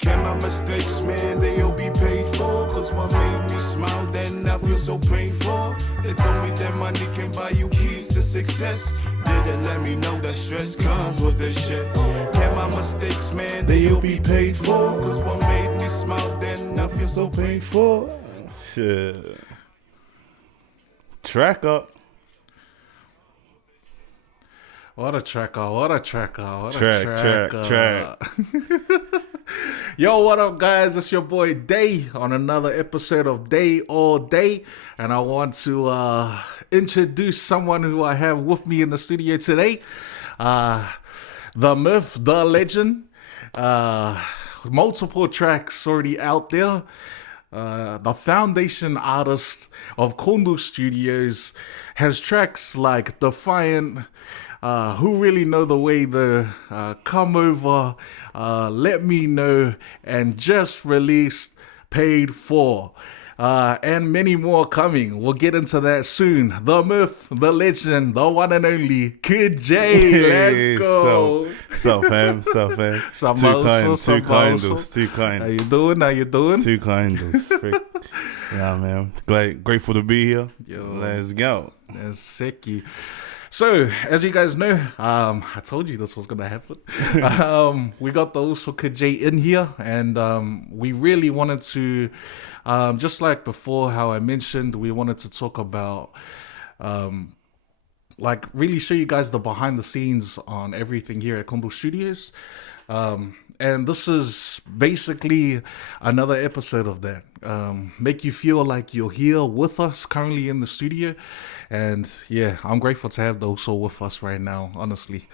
Can my mistakes, man, they'll be paid for? Cause what made me smile then I feel so painful. They told me that money can buy you keys to success. Didn't let me know that stress comes with this shit. Can my mistakes, man, they'll be paid for? Cause what made me smile then I feel so painful. Shit. Track up. What a tracker, what a tracker, what Track. a tracker. Yo, what up, guys? It's your boy Daye on another episode of Daye All Day. And I want to introduce someone who I have with me in the studio today. The myth, the legend. Multiple tracks already out there. The foundation artist of Kundu Studios has tracks like Defiant, Who Really Know the Way, Come Over, Let Me Know, and just released Paid For. And many more coming. We'll get into that soon. The myth, the legend, the one and only Kiddjay. Let's go. So fam. Too kind. How you doing? Too kind. Yeah, man. Grateful to be here. Yo. Let's go. That's sicky. So, as you guys know, I told you this was going to happen. We got the also Kiddjay in here, and we really wanted to, just like before how I mentioned, we wanted to talk about, like really show you guys the behind the scenes on everything here at Kundu Studios. And this is basically another episode of that. Make you feel like you're here with us currently in the studio. And yeah, I'm grateful to have Doso with us right now, honestly.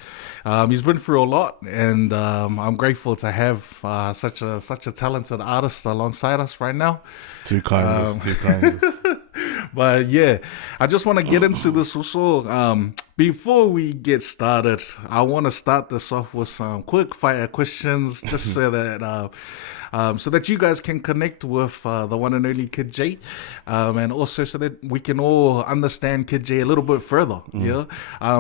He's been through a lot, and I'm grateful to have such a talented artist alongside us right now. Too kind. But yeah, I just want to get into this also. Before we get started, I want to start this off with some quick fire questions, just so that you guys can connect with the one and only Kiddjay, and also so that we can all understand Kiddjay a little bit further. Yeah,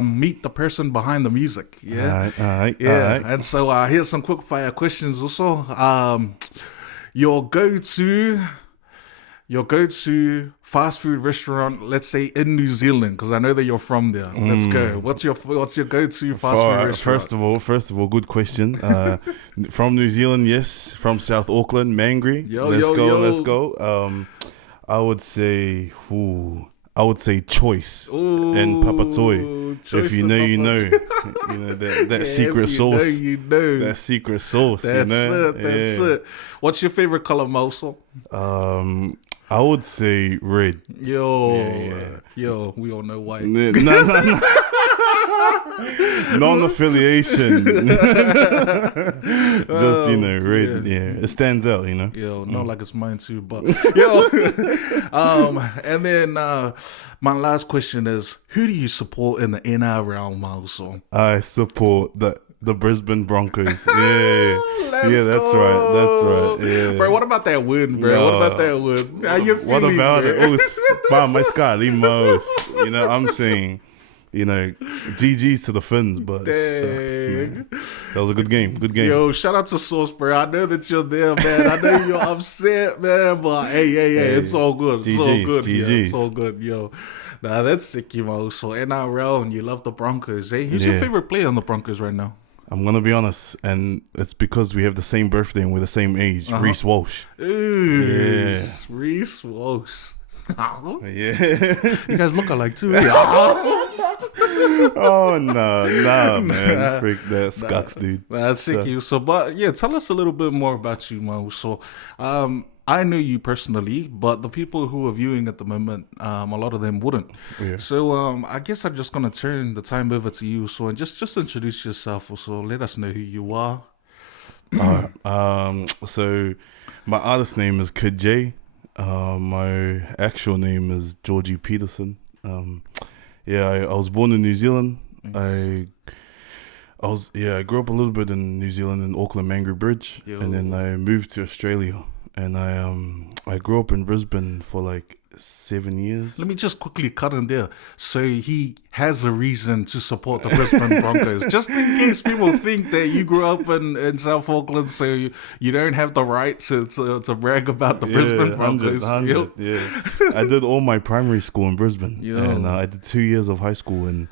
meet the person behind the music. Yeah, All right. And so here's some quick fire questions also. Your go-to fast food restaurant, let's say in New Zealand, because I know that you're from there. Let's go. What's your go-to fast food restaurant? First of all, good question. From New Zealand, yes. From South Auckland, Mangry. Let's go. I would say Choice and Papatoi. If you know, you know. You know that secret sauce. That secret sauce. That's it. What's your favorite color, Moso? I would say red. Yo, we all know white. No. Non-affiliation. Just, red. Yeah. It stands out, Not like it's mine too, but and then my last question is, who do you support in the NRL, Moso? I support the Brisbane Broncos. Yeah, that's right. Yeah. Bro, what about that win, bro? What about that win? How you feeling? What about bro? it? Oh, my Scott Limos. I'm saying, GG's to the Finns, but shucks, man. That was a good game. Yo, shout out to Sauce, bro. I know that you're there, man. I know you're upset, man, but hey, it's all good. It's all good. GG's. Yeah, it's all good, yo. Nah, that's sick, Mo. So NRL, and you love the Broncos, eh? Who's your favorite player on the Broncos right now? I'm going to be honest, and it's because we have the same birthday and we're the same age. Reece Walsh. Ooh, yeah. Reece Walsh. Yeah. You guys look alike too. Oh, no, man. Freak that Scucks, dude. That's sick, you. So, but yeah, tell us a little bit more about you, Mo. So, I know you personally, but the people who are viewing at the moment, a lot of them wouldn't. Yeah. So I guess I'm just going to turn the time over to you. So and just introduce yourself also. Let us know who you are. So my artist name is Kiddjay. My actual name is Georgie Peterson. I was born in New Zealand. Nice. I grew up a little bit in New Zealand in Auckland Mangry Bridge. And then I moved to Australia. And I grew up in Brisbane for like 7 years. Let me just quickly cut in there. So he has a reason to support the Brisbane Broncos. Just in case people think that you grew up in South Auckland, so you don't have the right to brag about the Brisbane Broncos. 100, yeah. I did all my primary school in Brisbane, and I did 2 years of high school, and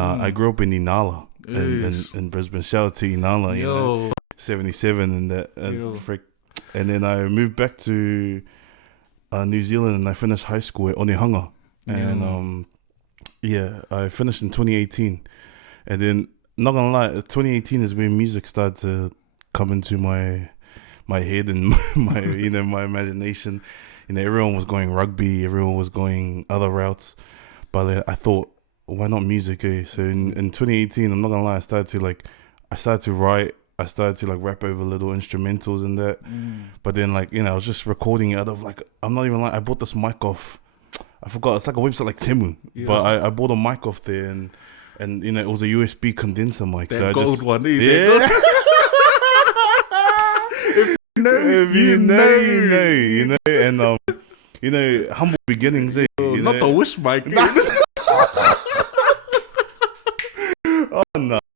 I grew up in Inala, in Brisbane. Shout out to Inala, you know, 77 and that, frick. And then I moved back to New Zealand, and I finished high school at Onehunga, and I finished in 2018, and then not gonna lie, 2018 is when music started to come into my head and my my imagination. You know, everyone was going rugby, everyone was going other routes, but I thought, why not music? So in 2018, I'm not gonna lie, I started to write. I started to like rap over little instrumentals and that, but then like, you know, I was just recording it out of like, I'm not even lying, I bought this mic off, I forgot, it's like a website like Temu, but I bought a mic off there, and you know, it was a USB condenser mic. That so gold one, yeah. If you know, you know, and you know, humble beginnings, eh? You Not know? the wish mic. Oh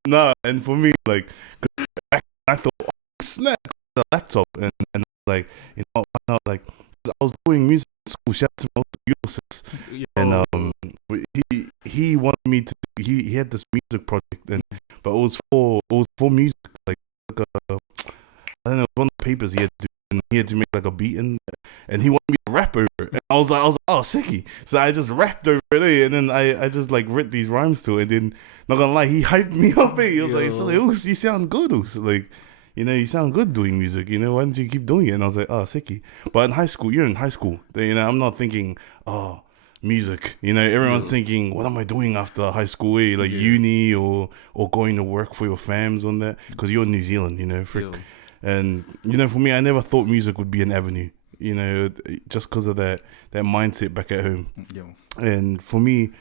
no, and for me, like, 'cause I thought, oh, snap, the laptop, and like, you know, like, I was doing music in school. Shout out to Ulysses, and he wanted me to. He had this music project, but it was for music, like I don't know, one of the papers he had to do, and he had to make like a beat, and he wanted me to rap over it. And I was like, oh, sicky. So I just rapped over it, and then I just like wrote these rhymes to it, and then, not gonna lie, he hyped me up. He was like, so, you sound good. So, like, you know, you sound good doing music. You know, why don't you keep doing it? And I was like, oh, sicky. But in high school, you're in high school. You know, I'm not thinking, oh, music. You know, everyone's thinking, what am I doing after high school? Like uni or going to work for your fams on that, because you're in New Zealand. You know, and you know, for me, I never thought music would be an avenue. You know, just because of that mindset back at home. And for me,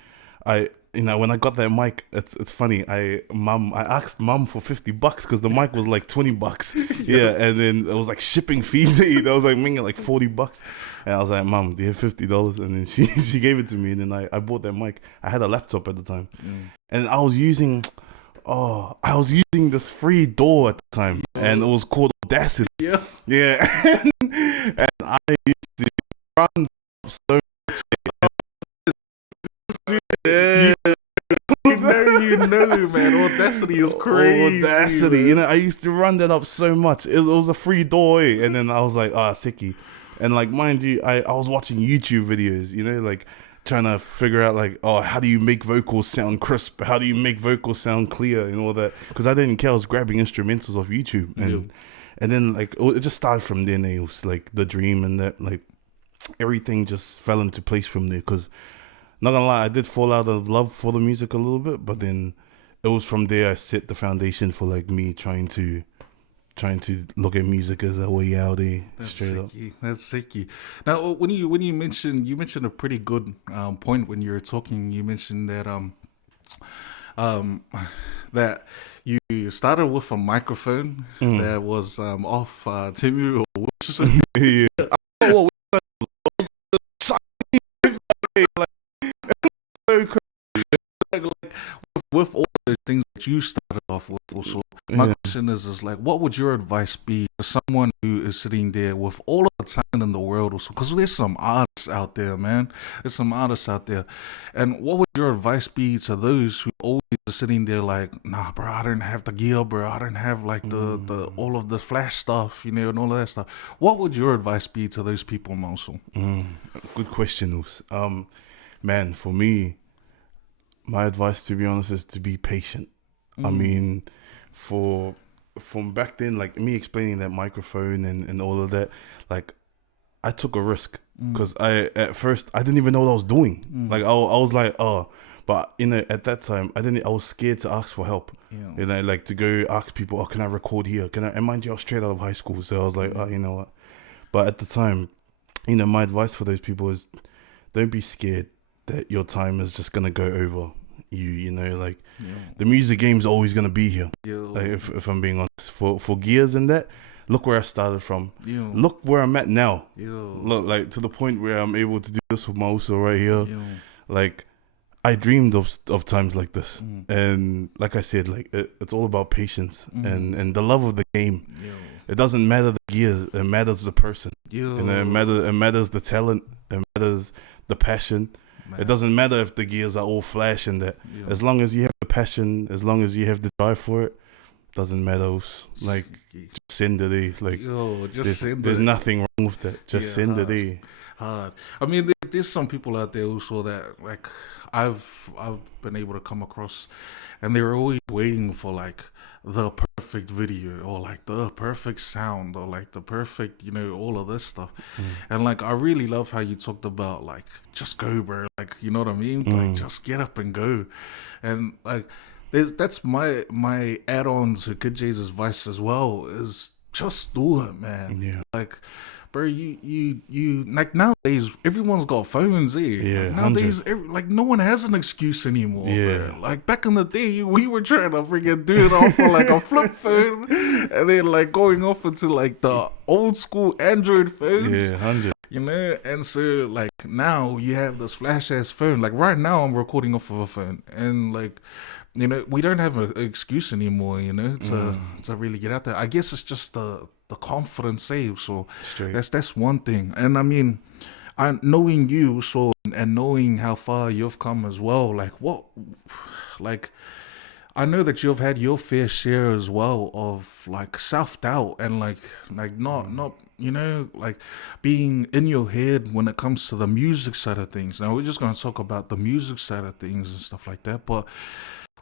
you know, when I got that mic, it's funny. I asked mum for $50 because the mic was like $20. Yeah, and then it was like shipping fees. That was like making like $40. And I was like, Mum, do you have $50? And then she gave it to me, and then I bought that mic. I had a laptop at the time, and I was using this free DAW at the time, and it was called Audacity. Yeah. And I used to run so much. You know, man, Audacity is crazy. Audacity, man. you know, I used to run that up so much. It was a free DAW, and then I was like, sicky. And like, mind you, I was watching YouTube videos, you know, like trying to figure out like, how do you make vocals sound crisp? How do you make vocals sound clear and all that? Because I didn't care. I was grabbing instrumentals off YouTube, and then like it just started from there. It was like the dream, and that like everything just fell into place from there. Because not gonna lie, I did fall out of love for the music a little bit, but then it was from there I set the foundation for like me trying to look at music as a way out there. Straight up. That's sicky. Now, when you mentioned a pretty good point when you were talking. You mentioned that that you started with a microphone that was off Temu or Wilson. Yeah. With all those things that you started off with, also, my question is like, what would your advice be to someone who is sitting there with all of the talent in the world, also? Because there's some artists out there, man. There's some artists out there, and what would your advice be to those who always are sitting there like, nah, bro, I don't have the gear, bro. I don't have like the all of the flash stuff, you know, and all of that stuff. What would your advice be to those people, Mosul? Good question, Us. Man, for me, my advice, to be honest, is to be patient. I mean, from back then, like me explaining that microphone and all of that, like I took a risk because at first I didn't even know what I was doing. Like I was like, but you know, at that time I was scared to ask for help. You know, like to go ask people, can I record here? And mind you, I was straight out of high school, so I was like, you know what? But at the time, you know, my advice for those people is, don't be scared that your time is just gonna go over you know, like the music game's always gonna be here. Like if I'm being honest, for gears and that, look where I started from. Yo. Look where I'm at now. Yo. Look, like, to the point where I'm able to do this with Mosa right here. Yo. Like, I dreamed of times like this, and like I said, like it's all about patience and the love of the game. Yo. It doesn't matter the gears; it matters the person. Yo. And it matters the talent. It matters the passion. Man. It doesn't matter if the gears are all flash and that. Yo. As long as you have the passion, as long as you have the drive for it, doesn't matter. Like, just send the day. Like, Yo, just send there's it. nothing wrong with that. Just send the day. Hard. I mean, there's some people out there also that, like, I've been able to come across, and they're always waiting for like the perfect video or like the perfect sound or like the perfect, you know, all of this stuff. And like, I really love how you talked about like, just go, bro. Like, you know what I mean? Like, just get up and go. And like, that's my add-on to Kiddjay's advice as well, is just do it, man. Yeah. Like, bro, you like, nowadays everyone's got phones here. Yeah, Like, nowadays, like, no one has an excuse anymore. Yeah. Bro. Like, back in the day, we were trying to freaking do it off of like a flip phone, and then like going off into like the old school Android phones. Yeah, 100. You know, and so like now you have this flash ass phone. Like right now, I'm recording off of a phone, and like, you know, we don't have an excuse anymore, you know, to really get out there. I guess it's just the confidence save. So Straight. that's one thing. And I mean, knowing you, so, and knowing how far you've come as well, like I know that you've had your fair share as well of like self-doubt and like not you know, like being in your head when it comes to the music side of things. Now we're just going to talk about the music side of things and stuff like that, but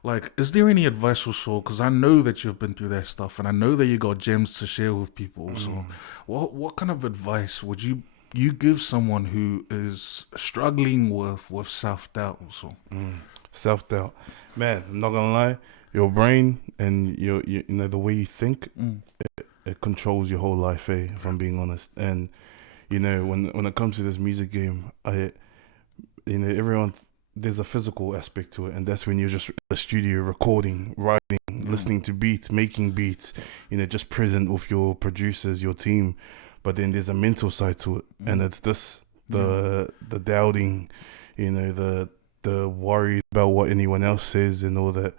like, is there any advice also? Because I know that you've been through that stuff, and I know that you got gems to share with people. So, what kind of advice would you give someone who is struggling with self-doubt also? Self-doubt, man. I'm not gonna lie. Your brain and you know, the way you think, it controls your whole life. If I'm being honest, and you know, when it comes to this music game, you know, everyone. There's a physical aspect to it, and that's when you're just in the studio recording, writing, listening to beats, making beats, you know, just present with your producers, your team. But then there's a mental side to it, and it's the doubting, you know, the worry about what anyone else says and all that.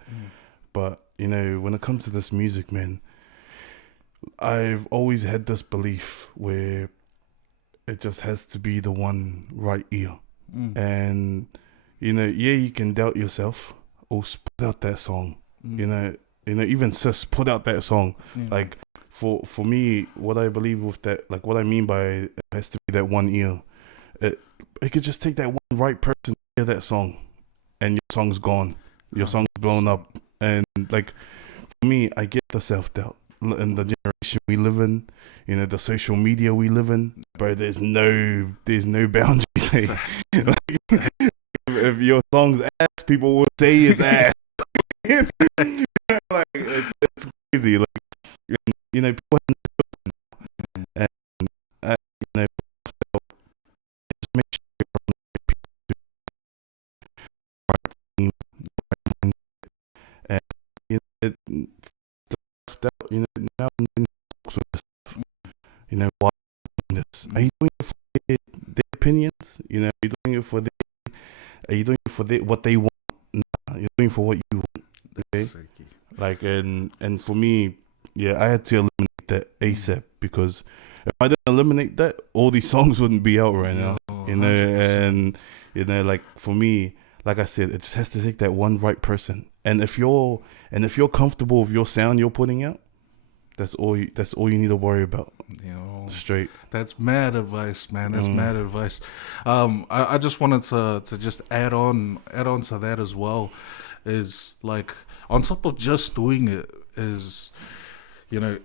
But you know, when it comes to this music, man, I've always had this belief where it just has to be the one right ear, and you know, yeah, you can doubt yourself. Or put out that song. You know, even sis, put out that song. Like for me, what I believe with that, like what I mean by it has to be that one ear. It could just take that one right person to hear that song, and your song's gone. Your song's blown up. And like for me, I get the self doubt in the generation we live in. You know, the social media we live in. But there's no boundaries. Like, if your song's ass, people will say it's ass. Like, it's crazy. Like, you know, people and you know, just make sure you're on the right team, and you know, you know, now and then talks with this, you know, why are you doing this? Are you doing it for their opinions? You know, are you doing it for their? Are you doing it for what they want? Nah, you're doing it for what you want. Okay? Like, and for me, yeah, I had to eliminate that ASAP, because if I didn't eliminate that, all these songs wouldn't be out right now. You know, 100%. And you know, like for me, like I said, it just has to take that one right person. And if you're comfortable with your sound you're putting out, that's all you need to worry about. You know, straight. That's mad advice, man. That's mad advice. I just wanted to just add on to that as well. Is like, on top of just doing it, is, you know,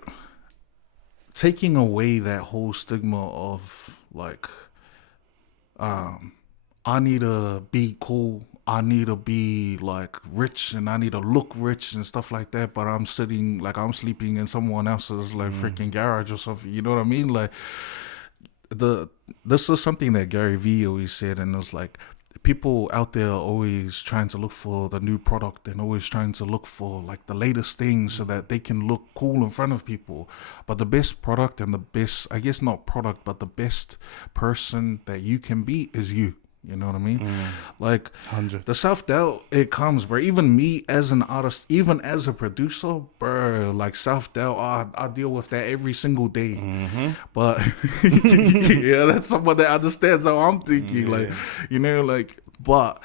taking away that whole stigma of like, I need to be cool, I need to be like rich, and I need to look rich and stuff like that, but I'm sleeping in someone else's like freaking garage or something. You know what I mean? Like, this is something that Gary Vee always said, and it's like, people out there are always trying to look for the new product and always trying to look for like the latest thing so that they can look cool in front of people. But the best product and the best, I guess not product, but the best person that you can be is you. You know what I mean? Like 100. the self-doubt, it comes, bro. Even me as an artist, even as a producer, bro, like self-doubt, I deal with that every single day. But yeah, that's someone that understands how I'm thinking. Like, you know, like, but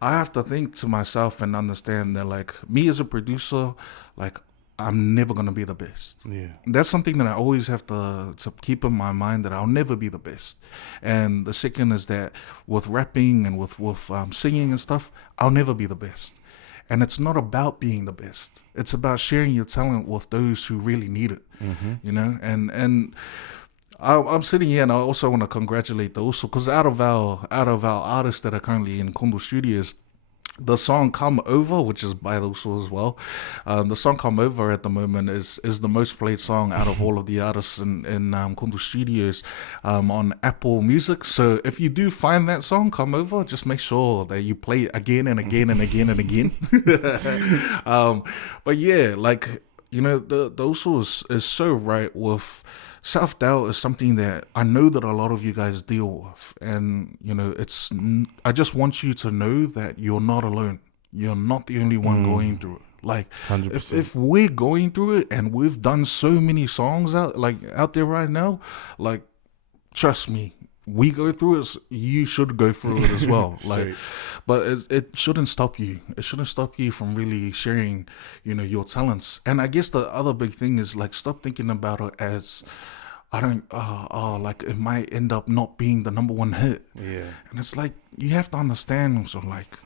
I have to think to myself and understand that, like, me as a producer, like, I'm never gonna be the best. Yeah. That's something that I always have to keep in my mind, that I'll never be the best. And the second is that with rapping and with singing and stuff, I'll never be the best. And it's not about being the best. It's about sharing your talent with those who really need it. You know, and I'm sitting here, and I also want to congratulate those, because out of our artists that are currently in Kundu Studios, the song "Come Over," which is by Uso as well, the song "Come Over" at the moment is the most played song out of all of the artists in Kundu Studios on Apple Music. So if you do find that song "Come Over," just make sure that you play it again and again and again and again. But yeah, like, you know, the Uso is so right with. Self-doubt is something that I know that a lot of you guys deal with. And, you know, I just want you to know that you're not alone. You're not the only one going through it. Like, 100%. if we're going through it and we've done so many songs out there right now, like, trust me, we go through it, you should go through it as well. Like, but it shouldn't stop you. It shouldn't stop you from really sharing, you know, your talents. And I guess the other big thing is, like, stop thinking about it as, like, it might end up not being the number one hit. Yeah. And it's like, you have to understand, so like,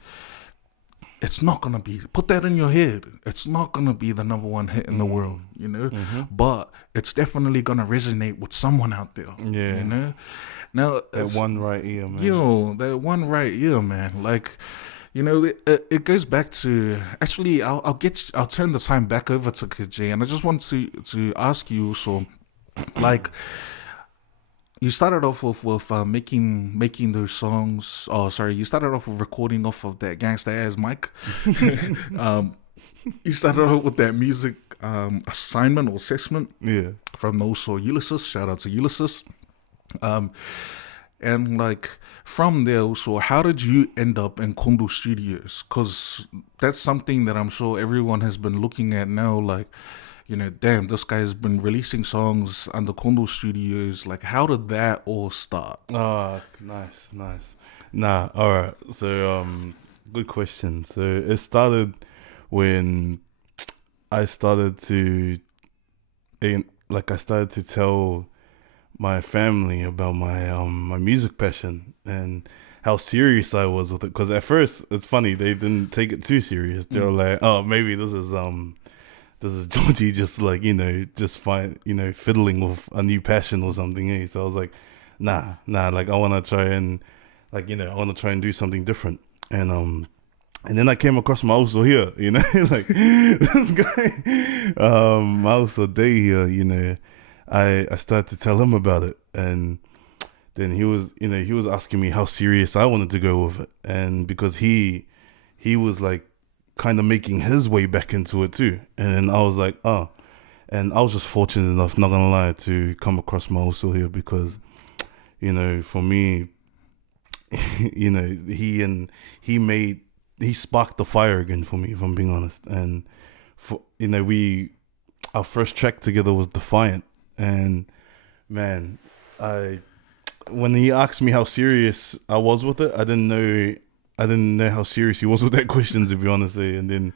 it's not gonna be, put that in your head, it's not gonna be the number one hit in the world, you know, but it's definitely gonna resonate with someone out there. Yeah. You know, now That one right ear, man. yo, that one right ear, man. Like, you know, it goes back to, actually, I'll turn the time back over to Kiddjay, and I just want to ask you, so, like, you started off with making those songs. Oh, sorry, you started off with recording off of that gangsta ass mic. You started off with that music assignment or assessment. Yeah. From also Ulysses. Shout out to Ulysses. And like, from there also, how did you end up in Kundu Studios? Because that's something that I'm sure everyone has been looking at now. Like, you know, damn, this guy's been releasing songs under Kundu Studios. Like, how did that all start? Oh, nice. Nah, all right. So, good question. So it started when I started to tell my family about my music passion and how serious I was with it. Because at first, it's funny, they didn't take it too serious. They were like, "Oh, maybe this is Georgie just, like, you know, just fiddling with a new passion or something." Eh? So I was like, nah, like, I want to try and, like, you know, I want to try and do something different. And then I came across my also here, you know, like, this guy, my also Daye here, you know, I started to tell him about it, and then he was asking me how serious I wanted to go with it, and because he was like kind of making his way back into it too, and then I was like, oh, and I was just fortunate enough, not gonna lie, to come across my also here, because, you know, for me, you know, he sparked the fire again for me, if I'm being honest. And for, you know, our first track together was Defiant, and man, when he asked me how serious I was with it, I didn't know how serious he was with that question, to be honest. And then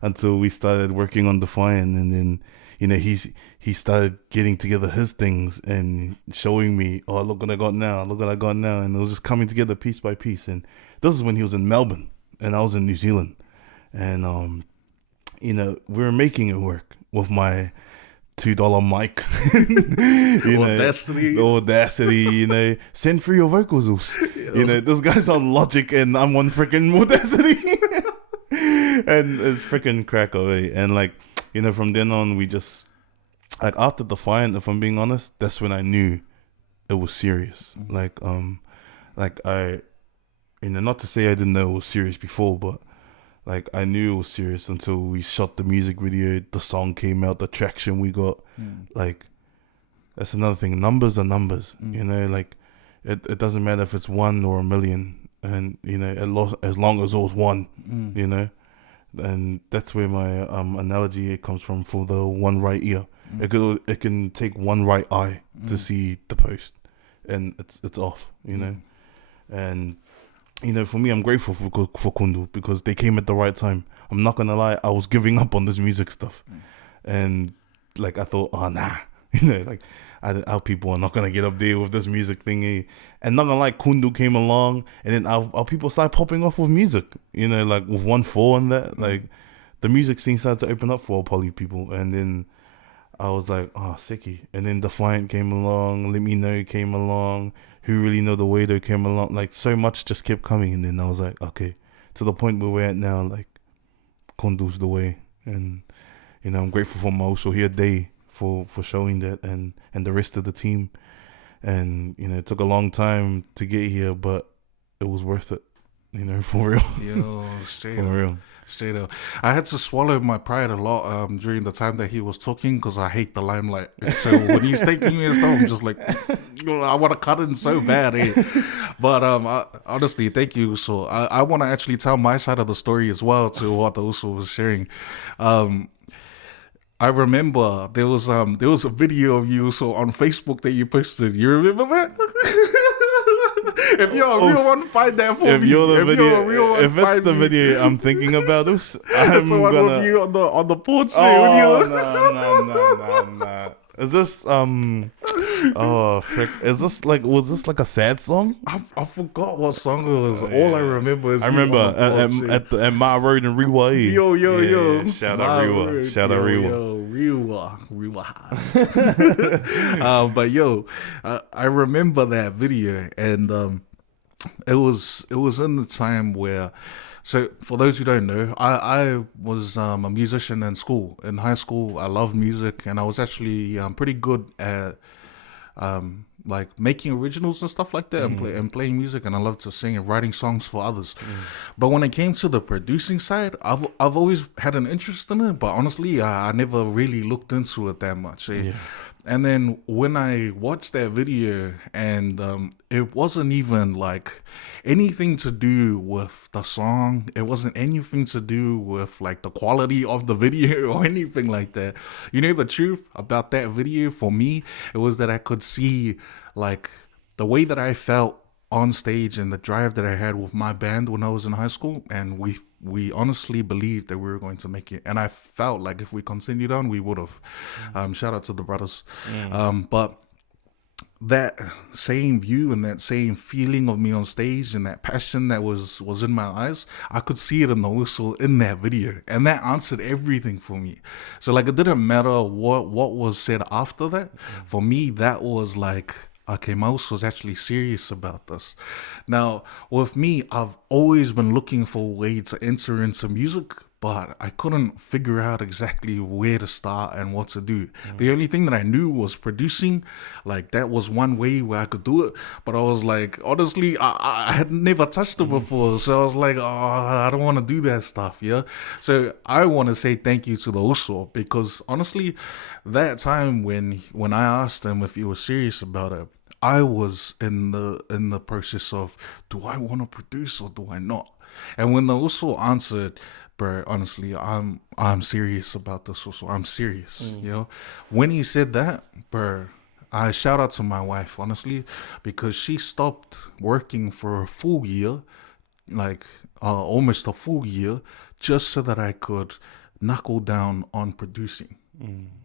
until we started working on Defiant, and then, you know, he started getting together his things and showing me, oh, look what I got now, and it was just coming together piece by piece. And this is when he was in Melbourne and I was in New Zealand, and you know, we were making it work with my $2 mic. Audacity. The Audacity, you know, send for your vocals. You know, this guy's on Logic and I'm on freaking Audacity. And it's freaking crack away. And, like, you know, from then on, we just, like, after Defiant, if I'm being honest, that's when I knew it was serious. Like not to say I didn't know it was serious before, but like I knew it was serious until we shot the music video, the song came out, the traction we got. Like, that's another thing. Numbers are numbers, like it doesn't matter if it's 1 or 1 million, and as long as it was one, and that's where my analogy comes from for the one right ear. It can take one right eye to see the post, and it's off, and for me, I'm grateful for Kundu because they came at the right time. I'm not gonna lie, I was giving up on this music stuff, and like I thought, oh nah, like our people are not gonna get up there with this music thingy. And not gonna lie, Kundu came along, and then our people started popping off with music, like with 1-4 and that, like the music scene started to open up for all poly people, and then I was like, oh, sicky. And then Defiant came along, Let Me Know came along, Who Really Know the Way Though came along. Like, so much just kept coming. And then I was like, okay, to the point where we're at now, like, Kundu's the way. And, I'm grateful for my also here, Daye, for showing that, and the rest of the team. And, it took a long time to get here, but it was worth it, for real. Yo, straight For up. real. Straight up. I had to swallow my pride a lot during the time that he was talking because I hate the limelight. So when he's taking me and stuff, I'm just like, I want to cut in so bad. But honestly, thank you. So I want to actually tell my side of the story as well to what the Uso was sharing. I remember there was a video of you on Facebook that you posted. You remember that? If you're a real one, find that for me. If you're the video, you're a real one, if it's find the me. video I'm thinking about, this, It's I'm the one gonna. with you on the porch. Oh, there, no. Is this oh frick? Is this was this like a sad song? I forgot what song it was. All I remember is I you remember on the porch, at my road in Rewa. Yo. Shout out Rewa. Shout out Rewa. Rewa. But yo, I remember that video, and it was in the time where. So for those who don't know, I was a musician in school. In high school, I loved music, and I was actually pretty good at like making originals and stuff like that, and playing music. And I loved to sing and writing songs for others. But when it came to the producing side, I've always had an interest in it. But honestly, I never really looked into it that much. And then when I watched that video, and it wasn't even like anything to do with the song. It wasn't anything to do with like the quality of the video or anything like that. The truth about that video for me, it was that I could see like the way that I felt on stage and the drive that I had with my band when I was in high school, and we honestly believed that we were going to make it, and I felt like if we continued on, we would have. Shout out to the brothers. But that same view and that same feeling of me on stage and that passion that was in my eyes, I could see it in the whistle in that video, and that answered everything for me. So like it didn't matter what was said after that. For me, that was like, okay, Mouse was actually serious about this. Now, with me, I've always been looking for a way to enter into music, but I couldn't figure out exactly where to start and what to do. The only thing that I knew was producing. Like, that was one way where I could do it. But I was like, honestly, I had never touched it before. So I was like, I don't want to do that stuff, yeah? So I want to say thank you to the Uso, because honestly, that time when I asked him if he was serious about it, I was in the process of, do I want to produce or do I not? And when the Uso answered, bro, honestly, I'm serious about this also. I'm serious, When he said that, bro, I shout out to my wife, honestly, because she stopped working for a full year, like almost a full year, just so that I could knuckle down on producing.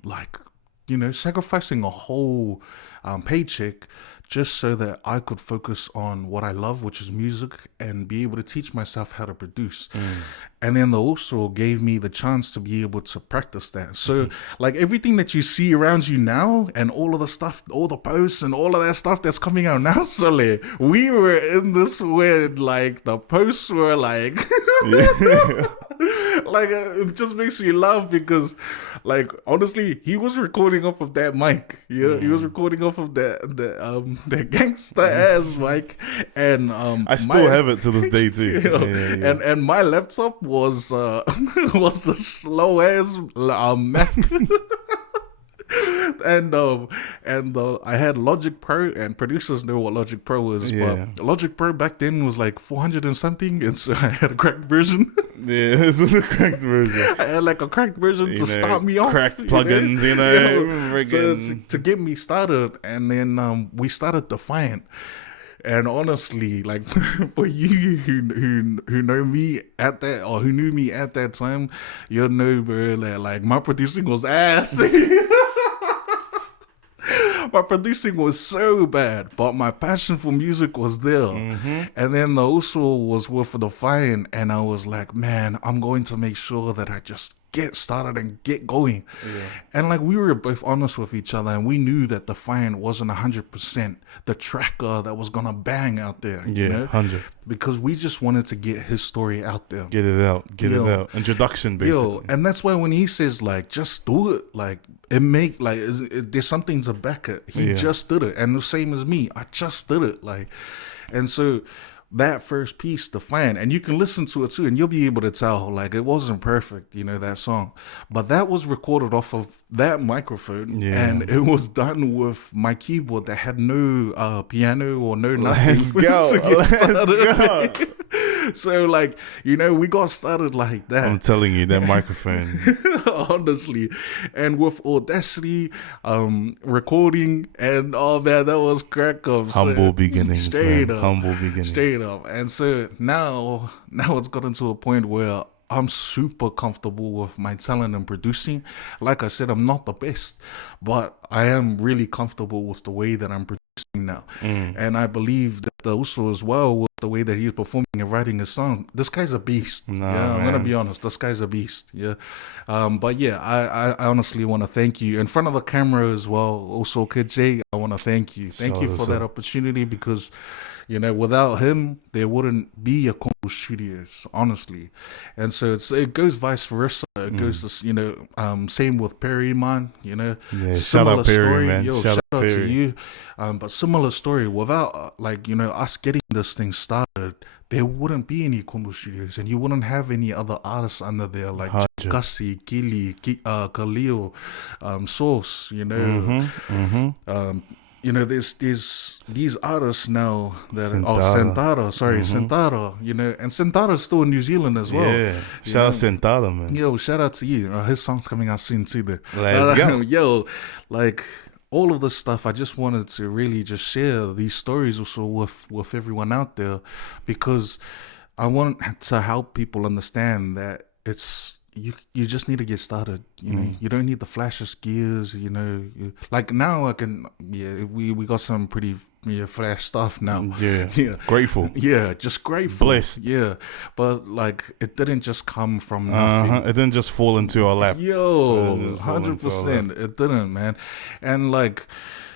Like, sacrificing a whole paycheck just so that I could focus on what I love, which is music, and be able to teach myself how to produce. And then the also gave me the chance to be able to practice that. So like everything that you see around you now, and all of the stuff, all the posts and all of that stuff that's coming out now, Sole, we were in this when like the posts were like Like it just makes me laugh because, like, honestly, he was recording off of that mic. Yeah, he was recording off of that gangster ass mic, and I still have it to this day too. you know, Yeah. and my laptop was was the slow ass Mac. and I had Logic Pro, and producers know what Logic Pro is, Yeah. but Logic Pro back then was like 400 and something, and so I had a cracked version. Yeah, this is the cracked version. I had like a cracked version to start me off. Cracked plugins, to get me started, and then we started Defiant. And honestly, like for you who know me at that, or who knew me at that time, you'll know, bro, that like my producing was ass. My producing was so bad, but my passion for music was there. And then the also was with Defiant, and I was like, man, I'm going to make sure that I just get started and get going. And like we were both honest with each other, and we knew that Defiant wasn't 100% the tracker that was gonna bang out there. You know? 100. Because we just wanted to get his story out there. Get it out. Get it out. Introduction, basically. And that's why when he says like, just do it, like it make like there's something to back it. He just did it, and the same as me. I just did it, like, and so. That first piece, Defiant, and you can listen to it too, and you'll be able to tell, like, it wasn't perfect, you know, that song. But that was recorded off of that microphone, and it was done with my keyboard that had no piano or no nothing. Let's go. Let's go. So, like, you know, we got started like that. I'm telling you, that microphone. Honestly. And with Audacity, recording, and all that was crack up. Humble beginnings, Straight man. up. Humble beginnings. Straight up. And so now it's gotten to a point where I'm super comfortable with my talent and producing. Like I said, I'm not the best, but I am really comfortable with the way that I'm producing now. And I believe that also as well with the way that he's performing and writing his song. This guy's a beast. I'm gonna be honest. This guy's a beast. But yeah, I honestly want to thank you in front of the camera as well. Also, Kiddjay, I want to thank you. Thank you for that opportunity, because you know, without him, there wouldn't be a Kundu Studios, honestly. And so it goes vice versa. It goes to, you know, same with Perry, man, you know. Yeah, shout similar out Perry, story. man. Yo, Shout out to Perry. you. But similar story. Without, like, you know, us getting this thing started, there wouldn't be any Kundu Studios, and you wouldn't have any other artists under there, like Kasi, Kili, Khalil, Source, you know. You know, there's these artists now that Sentara, you know, and Sentara's still in New Zealand as well. Yeah, shout out Sentara, man. Yo, shout out to you. His song's coming out soon too. Let's go. Yo, like all of this stuff, I just wanted to really just share these stories also with everyone out there, because I want to help people understand that it's. You just need to get started. You know, you don't need the flashiest gears. You know, like now I can. Yeah, we got some pretty flash stuff now. Yeah, grateful. Yeah, just grateful. Blessed. Yeah, but like it didn't just come from nothing. It didn't just fall into our lap. Yo, 100%. It didn't, man. And like.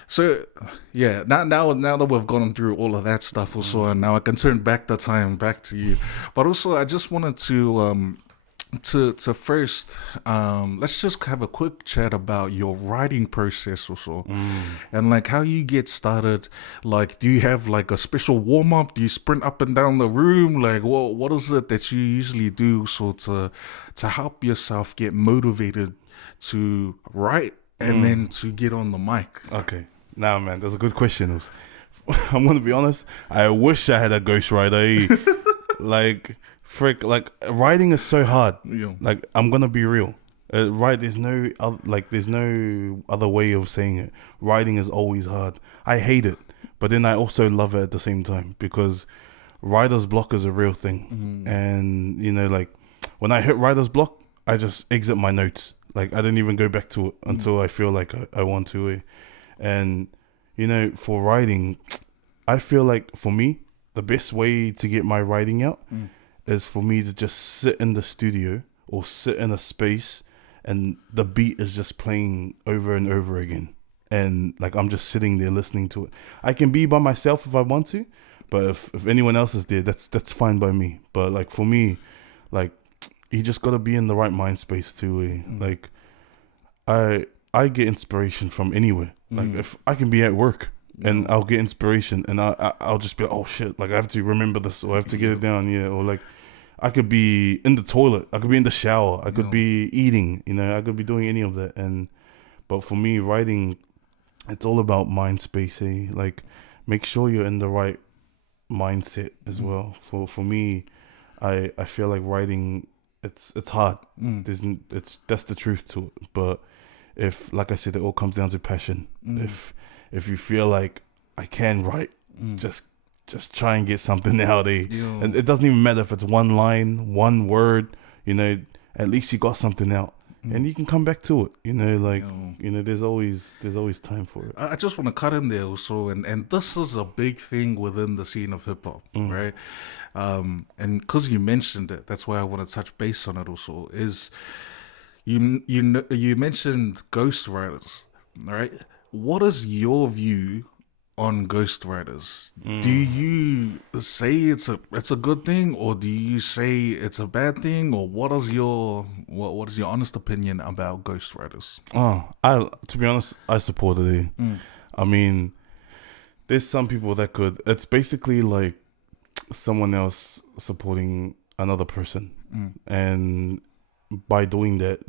So yeah, now that we've gone through all of that stuff also, and now I can turn back the time back to you. But also, I just wanted to first let's just have a quick chat about your writing process also, and like how you get started. Like, do you have like a special warm-up? Do you sprint up and down the room? Like, what is it that you usually do so to help yourself get motivated to write and then to get on the mic? Okay, now man, that's a good question. I'm gonna be honest, I wish I had a ghostwriter. Like, frick, like writing is so hard. Like, I'm gonna be real. Right, there's no other way of saying it. Writing is always hard. I hate it, but then I also love it at the same time, because writer's block is a real thing. And you know, like when I hit writer's block, I just exit my notes. Like, I don't even go back to it until I feel like I want to. And you know, for writing, I feel like for me, the best way to get my writing out is for me to just sit in the studio or sit in a space, and the beat is just playing over and over again. And like, I'm just sitting there listening to it. I can be by myself if I want to, but if anyone else is there, that's fine by me. But like for me, like, you just gotta be in the right mind space too. Like, I get inspiration from anywhere. Like, if I can be at work and I'll get inspiration, and I'll just be like, oh shit, like I have to remember this, or I have to get it down, or like I could be in the toilet, I could be in the shower, I could be eating, I could be doing any of that. But for me, writing, it's all about mind space. Like, make sure you're in the right mindset as well. For me, I feel like writing, it's hard. That's the truth to it. But if, like I said, it all comes down to passion. If you feel like I can write, just try and get something out. And it doesn't even matter if it's one line, one word. At least you got something out. And you can come back to it, there's always time for it. I just want to cut in there also, and this is a big thing within the scene of hip hop, right? And because you mentioned it, that's why I want to touch base on it also. Is you mentioned ghostwriters, right? What is your view on ghostwriters? Do you say it's a good thing, or do you say it's a bad thing, or what is your honest opinion about ghostwriters? To be honest, I support it. I mean, there's some people that it's basically like someone else supporting another person, and by doing that,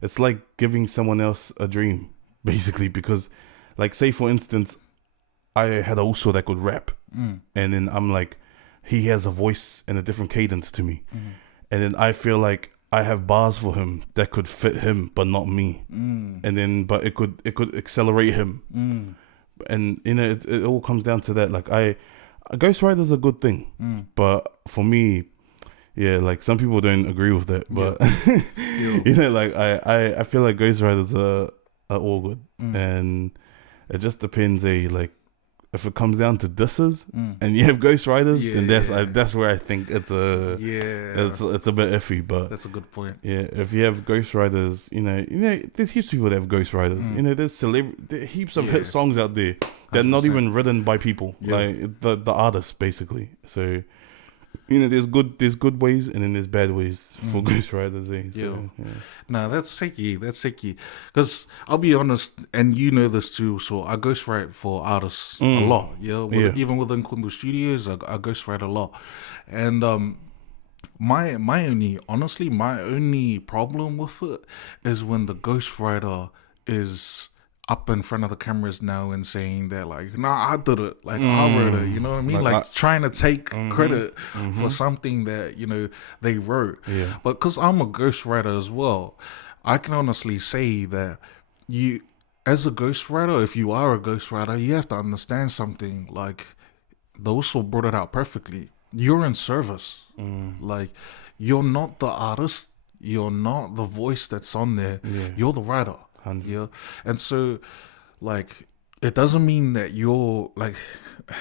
it's like giving someone else a dream, basically. Because, like, say for instance, I had a uso that could rap, and then I'm like, he has a voice and a different cadence to me, and then I feel like I have bars for him that could fit him, but not me, and then but it could accelerate him, and it all comes down to that. Like, a ghostwriter's a good thing, but for me, like, some people don't agree with that, but like I feel like ghostwriters are all good, and it just depends. Like, if it comes down to disses and you have ghostwriters, then that's where I think it's a bit iffy. But that's a good point. Yeah, if you have ghostwriters, there's heaps of people that have ghostwriters. There's heaps of hit songs out there that are not even written by people, like the artists, basically. So, there's good ways, and then there's bad ways for ghostwriters. So, Nah, that's sicky. Because I'll be honest, and you know this too. So I ghostwrite for artists a lot. Even within Kundu Studios, I ghostwrite a lot. And my only problem with it is when the ghostwriter is up in front of the cameras now and saying that, like, nah, I did it, like, I wrote it, you know what I mean? Like trying to take credit for something that, they wrote. But because I'm a ghostwriter as well, I can honestly say that you, as a ghostwriter, if you are a ghostwriter, you have to understand something. Like, they also brought it out perfectly. You're in service. Like, you're not the artist, you're not the voice that's on there, you're the writer. And so, like, it doesn't mean that you're, like,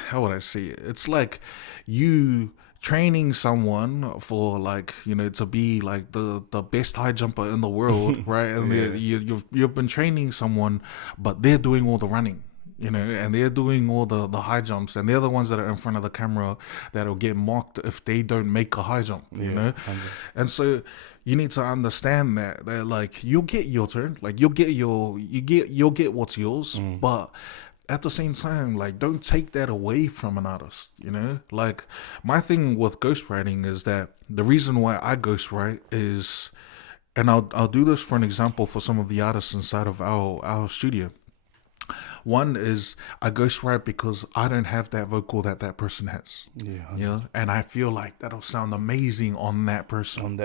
how would I say it? It's like you training someone for, like, to be like the best high jumper in the world, right? And you've been training someone, but they're doing all the running, and they're doing all the high jumps, and they're the ones that are in front of the camera that'll get mocked if they don't make a high jump, And so you need to understand that like, you'll get your turn, like, you'll get what's yours, but at the same time, like, don't take that away from an artist, Like, my thing with ghostwriting is that the reason why I ghostwrite is, and I'll do this for an example for some of the artists inside of our studio. One is I ghostwrite because I don't have that vocal that person has. And I feel like that'll sound amazing on that person.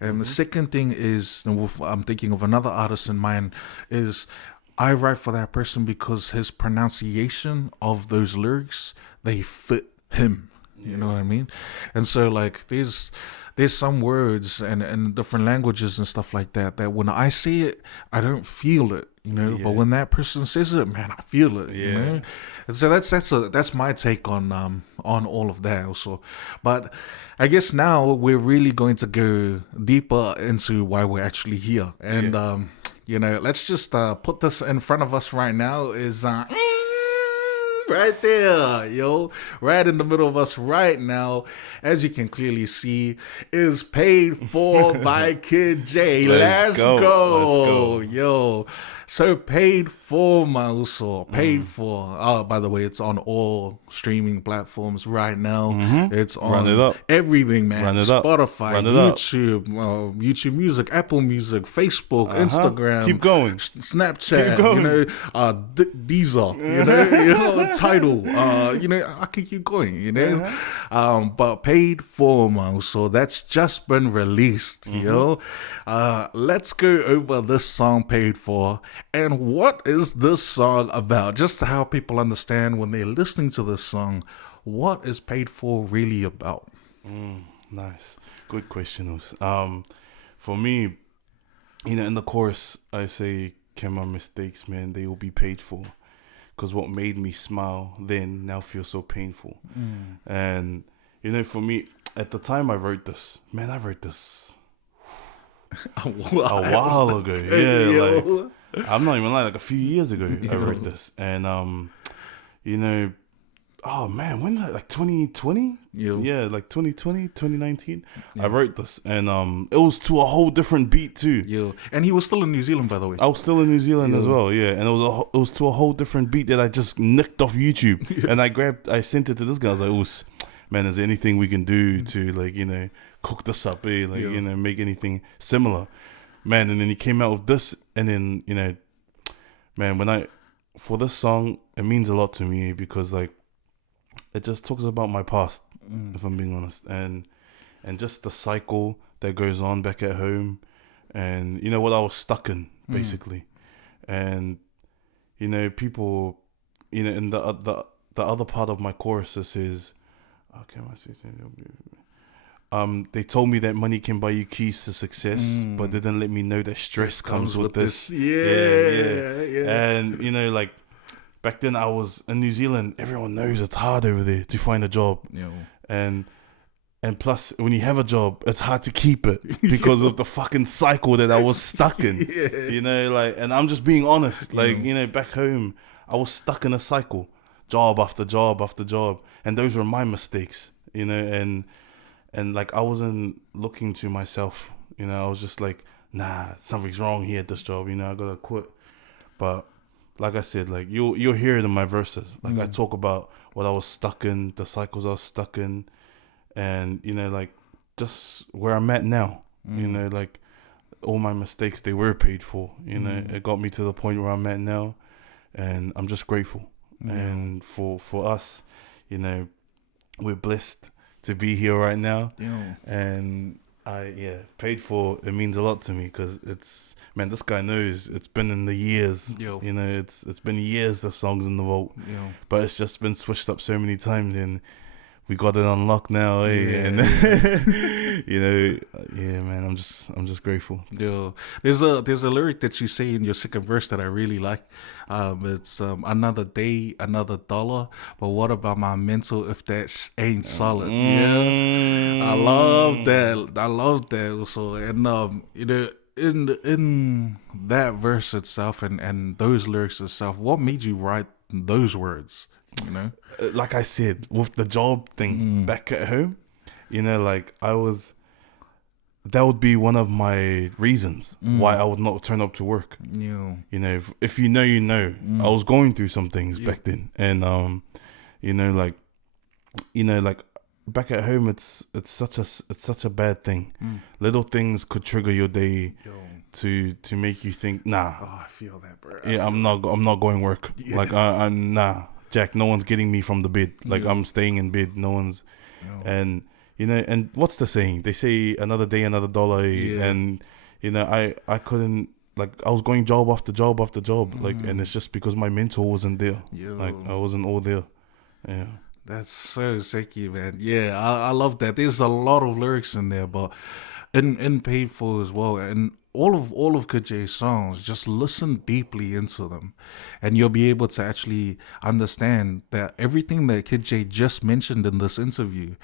And the second thing is, and I'm thinking of another artist in mind, is I write for that person because his pronunciation of those lyrics, they fit him. You know what I mean? And so, like, there's some words and different languages and stuff like that when I see it, I don't feel it, but when that person says it, man, I feel it, And so that's my take on all of that also. But I guess now we're really going to go deeper into why we're actually here. And let's just put this in front of us right now is Right there, yo. Right in the middle of us right now, as you can clearly see, is paid for by Kiddjay. Let's go. Yo. So paid for, Mauso. Paid for. Oh, by the way, it's on all streaming platforms right now. It's Run it on up. everything, man. Run it up. Spotify, Run it up. YouTube, YouTube Music, Apple Music, Facebook, Instagram. Keep going. Snapchat, Keep going. you know, Deezer, you know, Tidal, you know, I can keep going, you know, but paid for, man. So that's just been released, you know. Let's go over this song, Paid For, and what is this song about? Just how people understand when they're listening to this song, what is Paid For really about? Nice. Good question. For me, you know, in the chorus, I say, can my mistakes, man, they will be paid for. Because what made me smile then now feels so painful. And, you know, for me, at the time I wrote this, man, I wrote this a while ago. Yeah, like, I'm not even lying, like a few years ago, I wrote this. And, you know, oh man, when like 2020? Yeah, like 2020, 2019. I wrote this, and it was to a whole different beat too. Yeah, and he was still in New Zealand, by the way. I was still in New Zealand as well, yeah, and it was to a whole different beat that I just nicked off YouTube, and I sent it to this guy. I was like, "Oh, man, is there anything we can do to, like, you know, cook this up, like, you know, make anything similar, man?" And then he came out with this, and then, you know, man, for this song, it means a lot to me because, like, it just talks about my past, if I'm being honest, and just the cycle that goes on back at home, and, you know, what I was stuck in, basically. And, you know, people, you know, in the other part of my chorus, it says, okay, they told me that money can buy you keys to success, but they didn't let me know that stress comes with this. Yeah. And, you know, like, back then I was in New Zealand. Everyone knows it's hard over there to find a job, and plus when you have a job, it's hard to keep it because of the fucking cycle that I was stuck in. You know, like, and I'm just being honest. Like, you know, back home, I was stuck in a cycle, job after job after job, and those were my mistakes. You know, and like I wasn't looking to myself. You know, I was just like, nah, something's wrong here at this job. You know, I gotta quit. But like I said, like you'll hear it in my verses. Like I talk about what I was stuck in, the cycles I was stuck in, and, you know, like just where I'm at now. You know, like all my mistakes, they were paid for. You know, it got me to the point where I'm at now, and I'm just grateful. And for us, you know, we're blessed to be here right now, and paid for, it means a lot to me because it's, man, this guy knows it's been in the years. You know, it's been years the song's in the vault, but it's just been switched up so many times, and we got it unlocked now, and you know, man, I'm just grateful. There's a lyric that you say in your second verse that I really like. It's another day, another dollar, but what about my mental if that ain't solid? I love that also. And you know, in that verse itself and those lyrics itself, what made you write those words? You know, like I said, with the job thing back at home, you know, like that would be one of my reasons why I would not turn up to work. You know, if you know, you know, I was going through some things back then, and you know, like back at home, it's such a bad thing. Little things could trigger your day to make you think, nah. Oh, I feel that, bro. I'm not going work. Like I'm nah. Jack, no one's getting me from the bed. Like, I'm staying in bed. No one's, and, you know, and what's the saying? They say another day, another dollar. And, you know, I couldn't, like, I was going job after job after job. Like, and it's just because my mentor wasn't there. Like, I wasn't all there. Yeah. That's so sicky, man. Yeah, I love that. There's a lot of lyrics in there, but in Paid For as well. And all of Kiddjay's songs, just listen deeply into them, and you'll be able to actually understand that everything that Kiddjay just mentioned in this interview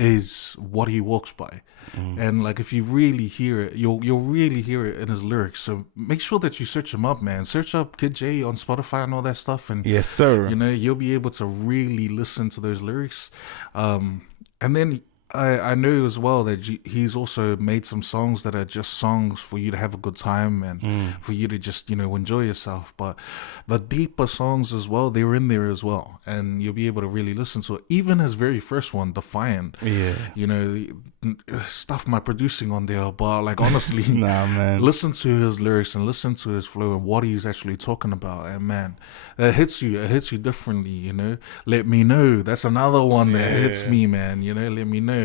is what he walks by. And like if you really hear it, you'll really hear it in his lyrics. So make sure that you search him up, man. Search up Kiddjay on Spotify and all that stuff, and Yes, sir. you know you'll be able to really listen to those lyrics. And then I know as well that he's also made some songs that are just songs for you to have a good time and for you to just, you know, enjoy yourself. But the deeper songs as well, they're in there as well. And you'll be able to really listen to it. Even his very first one, Defiant. Yeah. You know, stuff my producing on there. But like, honestly, Nah, man. listen to his lyrics and listen to his flow and what he's actually talking about. And man, that hits you. It hits you differently, you know. Let me know. That's another one that hits me, man. You know, let me know.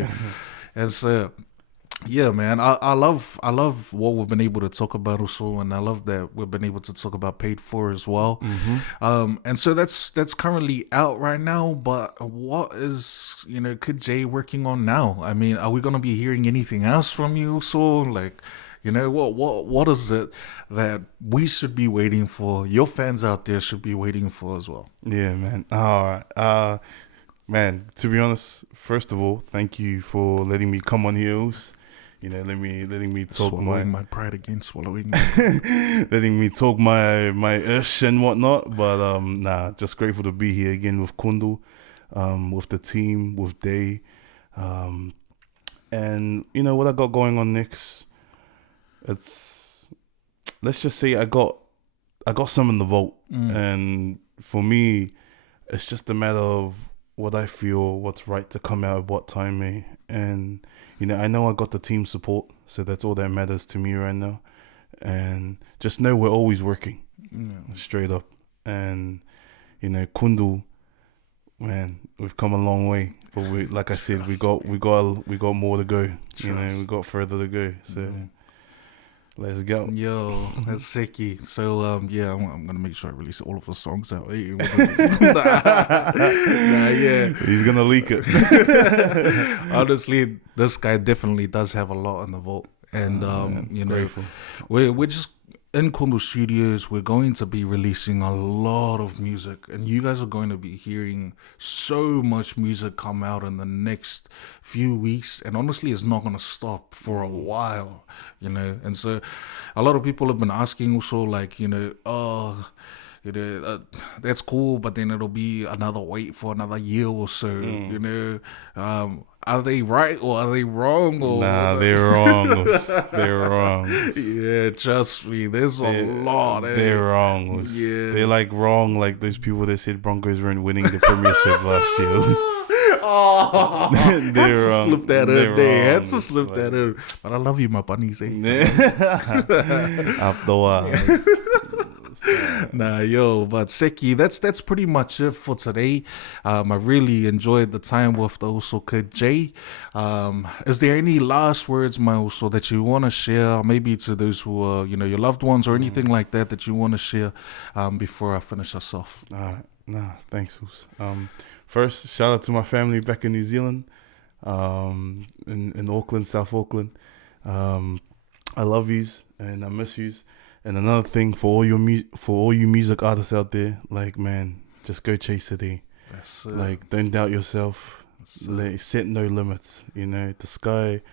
And so, yeah, man, I love what we've been able to talk about also, and I love that we've been able to talk about Paid For as well. And so that's currently out right now. But what is, you know, Kiddjay working on now? I mean, are we gonna be hearing anything else from you also? Like, you know, what is it that we should be waiting for? Your fans out there should be waiting for as well. Yeah, man. All right. Man, to be honest, first of all, thank you for letting me come on here. You know, letting me talk Swallowing my pride again, swallowing. letting me talk my ish and whatnot. But nah, just grateful to be here again with Kundu, with the team, with Daye, and you know what I got going on next. Let's just say I got some in the vault, and for me, it's just a matter of what I feel, what's right to come out at what time, and you know, I know I got the team support, so that's all that matters to me right now. And just know we're always working, straight up. And you know, Kundu, man, we've come a long way, but we, like I said, we got more to go. You know, we got further to go. So let's go. Yo, that's sicky. So yeah, I'm gonna make sure I release all of our songs out. Yeah. He's gonna leak it. Honestly, this guy definitely does have a lot in the vault, and you know, grateful. we're just in Kundu Studios. We're going to be releasing a lot of music, and you guys are going to be hearing so much music come out in the next few weeks. And honestly, it's not going to stop for a while, you know. And so, a lot of people have been asking also, like, you know, you know, that's cool, but then it'll be another wait for another year or so, you know. Are they right or are they wrong? Or Nah, they're wrong. They're wrong. Yeah, trust me, there's a lot. They're wrong. Yeah. They're like wrong, like those people that said Broncos weren't winning the Premiership last year. Oh, They're had to wrong. slip that They're in there. Had wrong. to slip that in. But I love you, my bunnies. After a while. Nah, yo, but Seki, that's pretty much it for today. I really enjoyed the time with the also Kiddjay. Is there any last words, Mauso, that you want to share, maybe to those who are, you know, your loved ones or anything like that you want to share before I finish us off? Nah, thanks, Us. First, shout out to my family back in New Zealand, in Auckland, South Auckland. I love yous and I miss yous. And another thing for all you music artists out there, like, man, just go chase it. That's it. Like, don't doubt yourself. Set no limits. You know, the sky,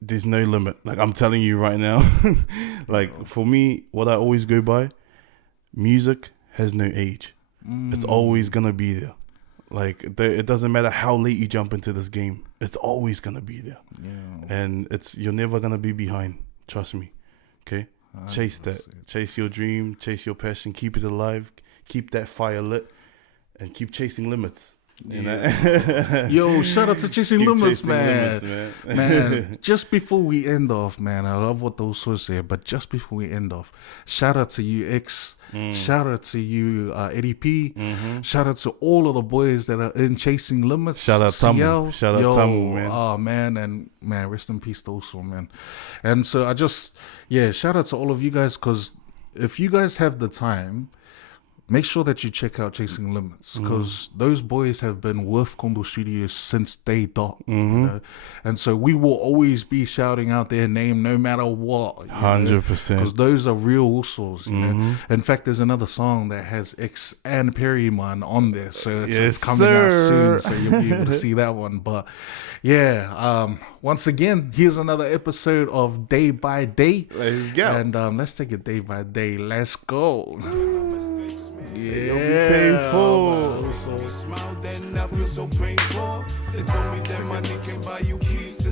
there's no limit. Like, I'm telling you right now. Like, for me, what I always go by, music has no age. It's always gonna be there. Like, it doesn't matter how late you jump into this game. It's always gonna be there. Yeah. And you're never gonna be behind. Trust me. Okay. Chase that. Chase your dream. Chase your passion. Keep it alive. Keep that fire lit, and keep chasing limits. You know? Yo, shout out to Chasing Keep Limits, chasing man. limits, Man, just before we end off, man, I love what those words say, but just before we end off, shout out to you, X. Shout out to you, Eddie P. Shout out to all of the boys that are in Chasing Limits. Shout out Tamu. CL. Shout out Tamu, man. Oh, man, and man, rest in peace to also, man. And so shout out to all of you guys, because if you guys have the time, make sure that you check out Chasing Limits, because those boys have been with Kundu Studios since day dot, you know? And so we will always be shouting out their name no matter what. 100%. Because those are real usos, you know? In fact, there's another song that has X and Perryman on there, so it's coming out soon, so you'll be able to see that one. But yeah, once again, here's another episode of Day by Day. Let's go. And let's take it day by day. Let's go. Yeah, painful. Smile, then I feel so painful. They told me that money can buy you keys to